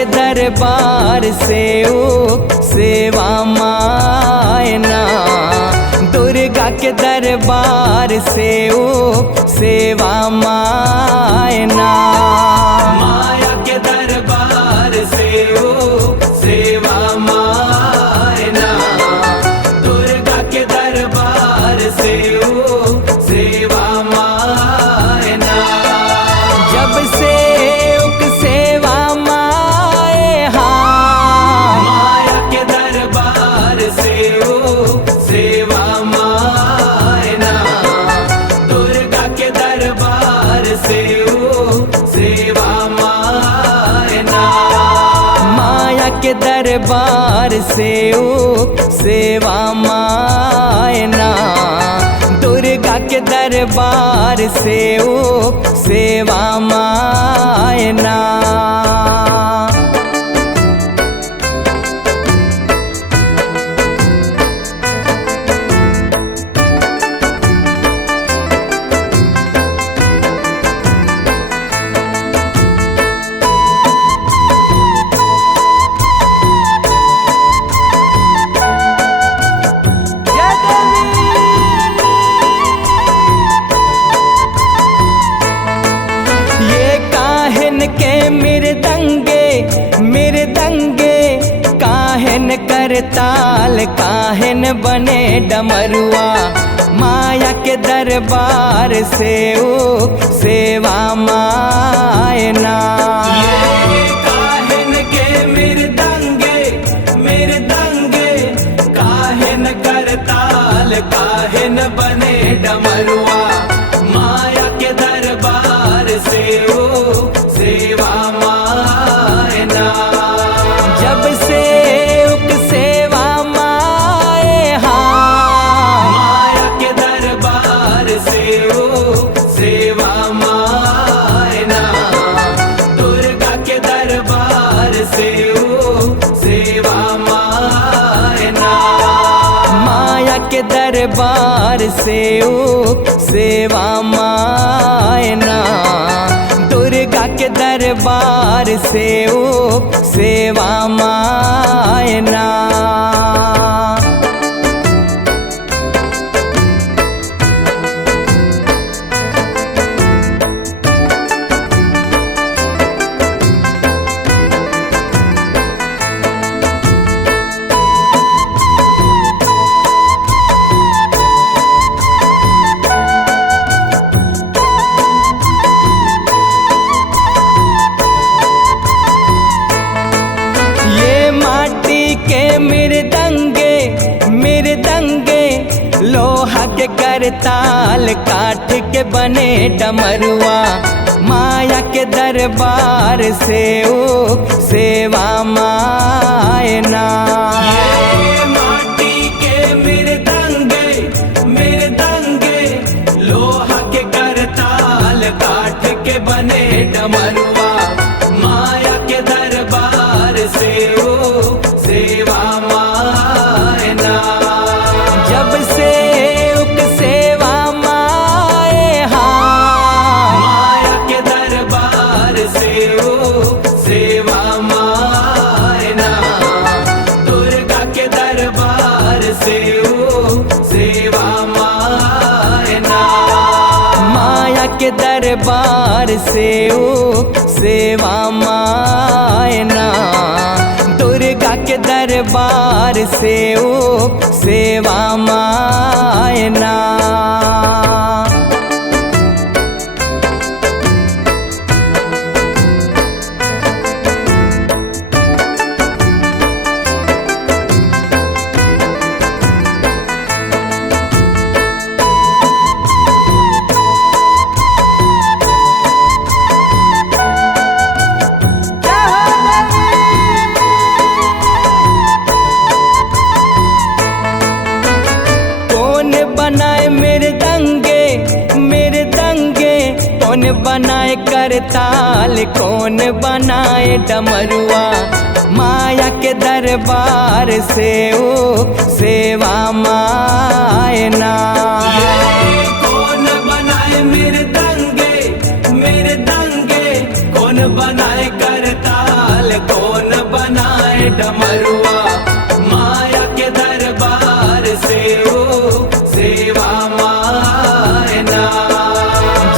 के दरबार से सेवा मायना, दुर्गा के दरबार से सेवा मायना, माया के दरबार से सेवा मायना, दुर्गा के दरबार से सेवा मायना। जब से सेवा माए हाँ, माया के दरबार से सेवा मायना, दुर्गा के दरबार से सेवा मायना। माया के दरबार से सेवा मायना, दुर्गा के दरबार से सेवा मायना। के मेरे दंगे काहन कर ताल, काहन बने डमरुआ, माया के दरबार से सेवा मायना। ये काहन के मेरे दंगे काहन कर ताल, काहन बने डमरुआ, माया के दरबार से सेवा मायना। जब से सेवा माए हाँ, माया के दरबार से सेवा मायना, दुर्गा के दरबार से सेवा मायना। माया के दरबार से सेवा मायना, दुर्गा के दरबार से सेवा मायना। मेरे दंगे लोहा के करताल, काठ के बने डमरुआ, माया के दरबार से सेवा मायना। ये माटी के मेरे दंगे लोहा के करताल, काठ के बने डमरुआ, माया के दरबार से सेवा मायना। जब से सेवा माए हाँ, माया के दरबार से सेवा मायना, दुर्गा के दरबार से सेवा मायना। माया के दरबार से सेवा मायना, दुर्गा के दरबार से सेवा मायना। कौन बनाए करताल, कौन बनाए डमरुआ, माया के दरबार से सेवा मायना। कौन बनाए मेरे दंगे, कौन बनाए करताल, कौन डमरुआ माया के दरबार से ओ सेवा माए ना।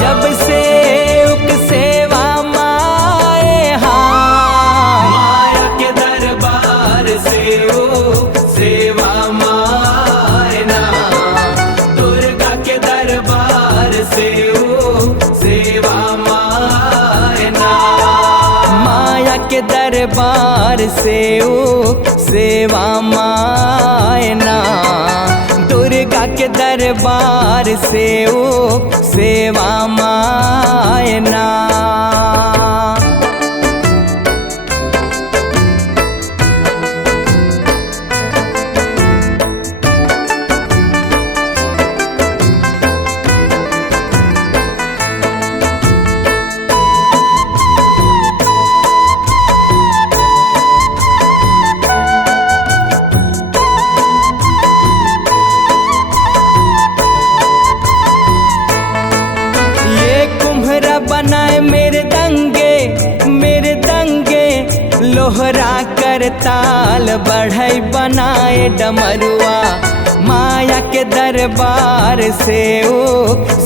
जब से उक सेवा माए हाँ, माया के दरबार से ओ सेवा माए ना। दुर्गा के दरबार से ओ सेवा माए ना। माया के दरबार से उक सेवा माए ना। दुर्गा के दरबार से उक सेवा माए ना। बनाए मेरे दंगे लोहरा कर ताल बढ़ई बनाए डमरुआ माया के दरबार से ओ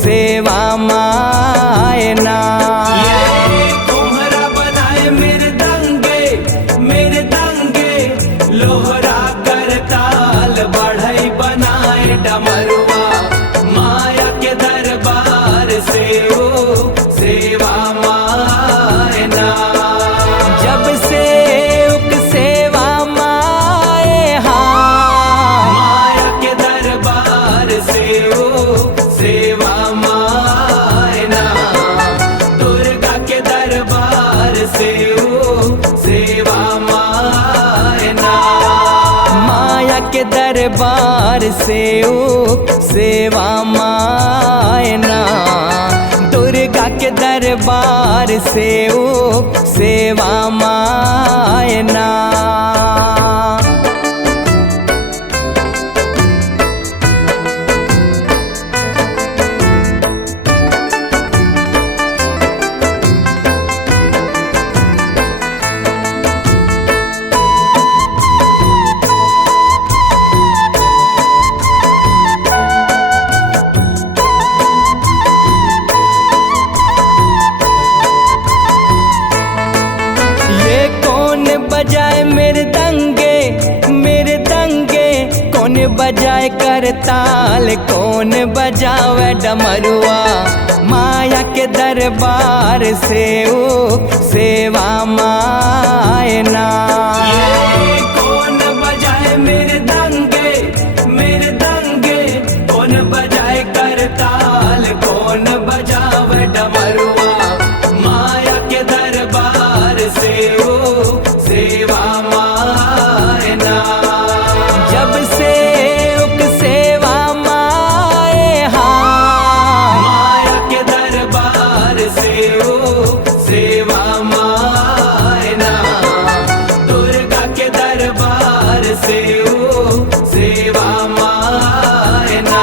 सेवा माए ना। कुम्हरा बनाए मेरे दंगे लोहरा कर ताल बढ़ई बनाए डमरुआ माया के दरबार से ओ सेवा माए ना। जब से उक सेवा माए हाँ, माया के दरबार से ओ सेवा माए ना। दुर्गा के दरबार से ओ सेवा माए ना। माया के दरबार से उक सेवा माए ना। दुर्गा के दरबार से उक सेवा माए ना। बजाए मेरे दंगे कौन बजाए कर ताल कौन बजावे डमरुआ माया के दरबार से ओ सेवा माए ना। कौन बजाए मेरे दंगे कौन बजाए कर ताल कौन बजावे डमरुआ माया के दरबार से ओ सेवा माए ना। जब से उक सेवा माए हाँ, माया के दरबार से ओ सेवा माए ना। दुर्गा के दरबार से ओ सेवा माए ना।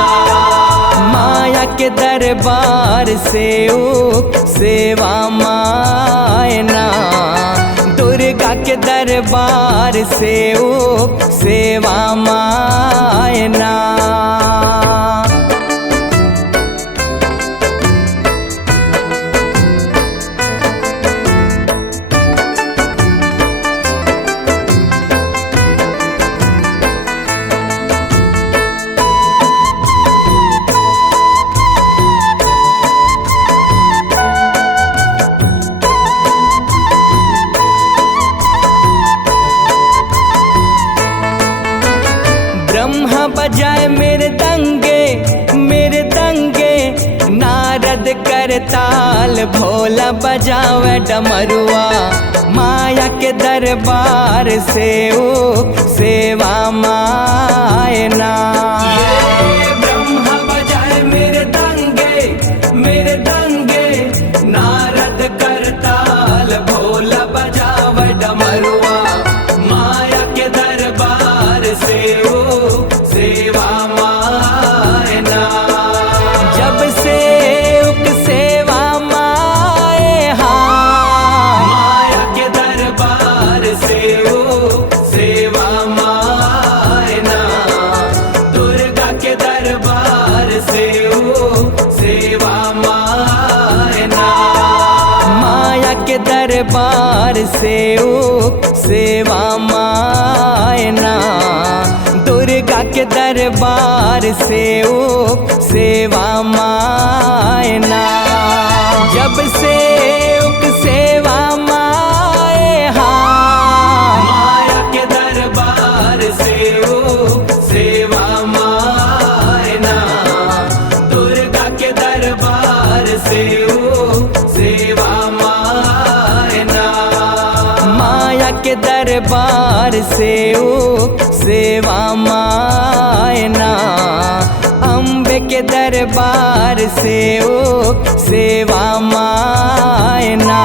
माया के दरबार से उक सेवा माए ना। दुर्गा के दरबार से उक सेवा माए ना। ब्रह्मा बजाए मेरे दंगे नारद कर ताल भोला बजावे डमरुआ माया के दरबार से ओ सेवा माए ना। ब्रह्मा बजाए मेरे दंगे नारद कर ताल भोला बजावे डमरुआ माया के दरबार से ओ सेवा माए ना। जब से उक सेवा माए हाँ, माया के दरबार से ओ से सेवा मायना, दुर्गा के दरबार से सेवा मायना। जब से सेवा माए माया के दरबार से सेवा मायना, दुर्गा के दरबार से सेवा मायना। माया के दरबार से सेवा मायना, अम्बे के दरबार से सेवा मायना।